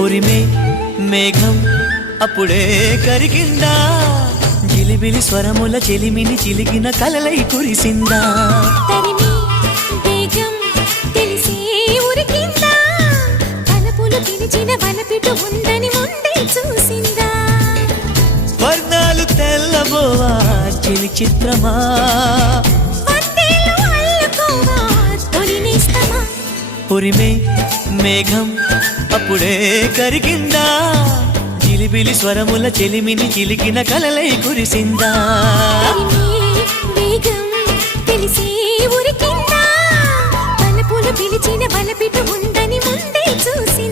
ఉరిమే మేఘం అప్పుడే కరిగిందా, జిలిబిలి స్వరముల చెలిమిని చిలికిన కలలై కురిసిందా. తరిమి వేగం తెలిసే ఉరికిందా, తలపులు పిలిచిన వలపిటు ఉందని ముందే చూసిందా. వర్ణాలు తెల్లబోవా చిలి చిత్రమా, వందేలు అల్లుకోవా తొలి నేస్తమా. ఉరిమే మేఘం అప్పుడే కరిగిందా, జిలిబిలి స్వరముల చెలిమిని చిలికిన కలలై కురిసిందా. తరిమి వేగం తెలిసే ఉరికిందా, తలపులు పిలిచిన వలపిటు ఉందని ముందే చూసిందా.